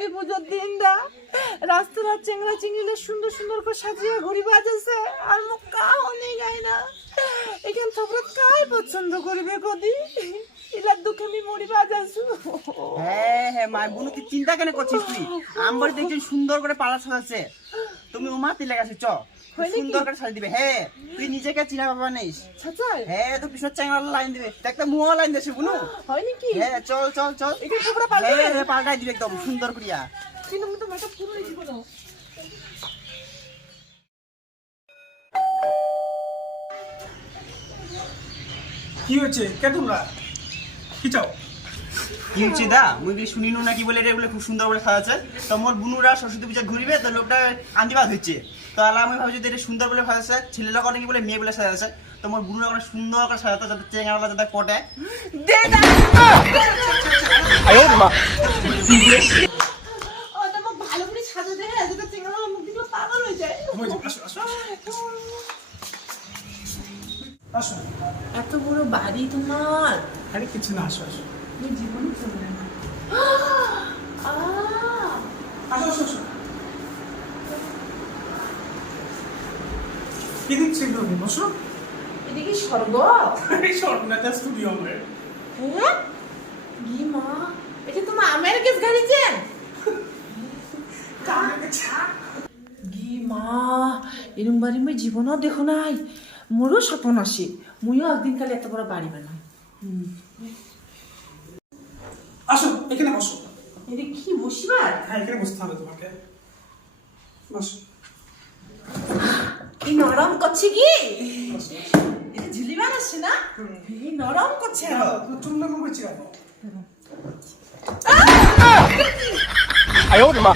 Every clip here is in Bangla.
লক্ষ্মী পুজোর দিনটা রাস্তার চেংড়া চিংড়িলে সুন্দর সুন্দর করে সাজিয়ে ঘুরি বাজাছে আর মুখ কাও নেই গায় না এখান তোমরা কাই পছন্দ করবে কদি ইলার দুঃখে আমি মরি বাজাছু। হ্যাঁ হ্যাঁ মা বুনু তুই চিন্তা কেন করছিস তুই আমার দেখছি সুন্দর করে পালা সাজাচ্ছে তুমি উমা তিলে গেছে চ সুন্দর করে সাজিয়ে দিবে। হ্যাঁ তুই নিজেকে চিনা বাবা নেই ছাচাই হ্যাঁ তো পিছনে চ্যাংড়া লাইন দিবে একটা মুয়া লাইন দেছে বুনু হয় নাকি? হ্যাঁ চল চল চল এটা তোমরা পাল্টে হ্যাঁ হ্যাঁ পাল্টাই দিবে একদম সুন্দর করিয়া। কিন্তু আমি তো মাথা পুরো জীবন কি হয়েছে কে তোমরা কি চাও? কি হচ্ছে দা মুই কি শুনিনু নাকি বলে এটা বলে খুব সুন্দর করে সাজাচ্ছে তো মোর বুনুরা সরস্বতী পূজা ঘুরিবে তো লোকটা আন্দিবাদ হচ্ছে তো আলা আমি ভাবছি এটা সুন্দর বলে সাজাচ্ছে ছেলে লোক নাকি বলে মেয়ে বলে সাজাচ্ছে তো মোর বুনুরা অনেক সুন্দর করে সাজাতে যাতে চেঙ্গালা যাতে পটে দে না আয়ো মা ও তো মোক ভালো করে সাজা দে যেটা চেংড়া মুখ দিকে পাগল হয়ে যায়। আসো আসো আসো। এত বড় বাড়ি তোমার আরে কিছু না আসো আসো আমি জীবনে চলবে না। আসো আসো আসো কি দেখছি তুমি বসো। এদিকে স্বর্গ এই শর্ট না জাস্ট টু বি অনলাইন। হ্যাঁ কি মা এটা তোমার আমেরিকাস গাড়ি যে কি মা এরম বাড়ি মই জীবনও দেখো নাই মোরও স্বপ্ন আসে মুইও একদিন কালে এত বড় বাড়ি বানাই। আসো এখানে বসো। এটা কি বসিবার হ্যাঁ এখানে বসতে হবে তোমাকে বসো। এই নরম করছে কি এটা ঝুলিবার আসে না এই নরম করছে তুমি চুল না করছি কেন? আয়ো মা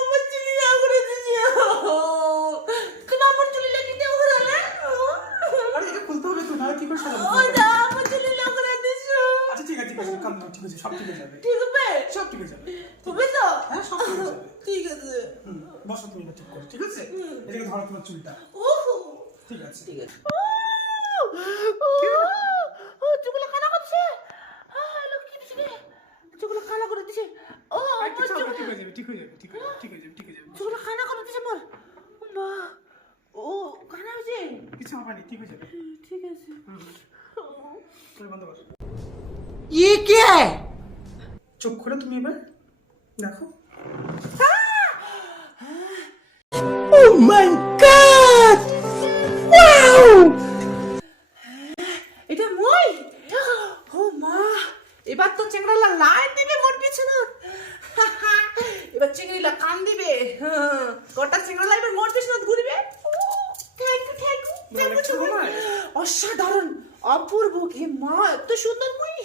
আমার চুলি না করে দিছি কেন আমার চুলি লাগিয়ে দেবো ঘরে আরে এটা খুলতে হবে তো না কি করে সাজাবো? ও না আমার চুলি না করে দিছো আচ্ছা ঠিক আছে কান্না ঠিক আছে সব ঠিক হয়ে যাবে ঠিক আছে সব ঠিক হয়ে যাবে। তুমি তো হ্যাঁ সব ঠিক হয়ে যাবে। ঠিক আছে বসো তুমি এটা ঠিক করো ঠিক আছে এটাকে ধরো তোমার চুলটা ওহো ঠিক আছে ঠিক আছে ও চুগুলো কানা করছে লক্ষ্মী দিছে চুগুলো কানা করে দিছে ও আর কিছু হবে ঠিক হয়ে যাবে ঠিক হয়ে যাবে ঠিক হয়ে যাবে ঠিক হয়ে যাবে ঠিক হয়ে যাবে চুগুলো কানা করে দিছে মোর মা ও কানা হয়েছে কিছু হবে না ঠিক হয়ে যাবে। ঠিক আছে তুমি বন্ধ করো ये क्या है চোখ খুলে তুমি এবার দেখো। Oh my god! Wow! এটা মই ও মা এবার তো চেংড়ালা লাইন দিবে মোর পিছনে এবার চেংড়িলা কান দিবে কটা চেংড়ালা এবার মোর পিছনে ঘুরবে থ্যাংক ইউ অসাধারণ অপূর্ব হে মা এত সুন্দর মই